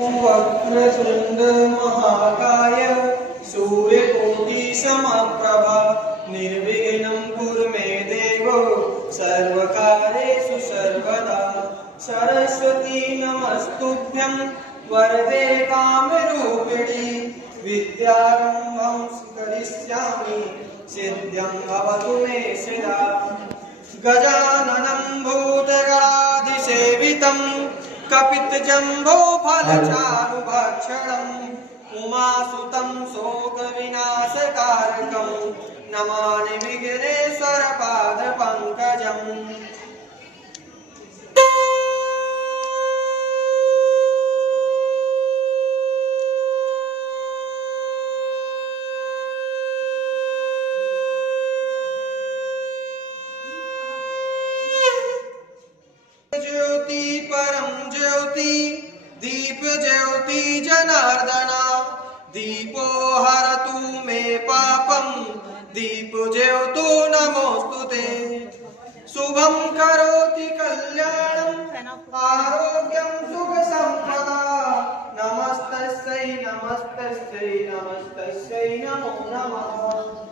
वक्रतुंड महाकाय सूर्यकोटि समप्रभा निर्विघ्नं कुरु मे देव सर्वकार्येषु सर्वदा। सरस्वती नमस्तुभ्यं वरदे कामरूपिणी विद्यारम्भं करिष्यामि सिद्ध्यं भवतु मे सदा। गजाननं भूतगणाधिसेवितं कपितजम्बोफलचारुभक्षणम् उमासुतं शोकविनाशकारकं नमामि विघ्नेश्वरपादपङ्कजम्। ज्योति परम ज्योति दीप ज्योति जनार्दना दीपो हरतु मे पापं दीप ज्योतो नमोस्तुते। शुभं करोति कल्याणं आरोग्यं सुख संपदा। नमस्तस्यै नमस्तस्यै नमस्तस्यै नमो नमः।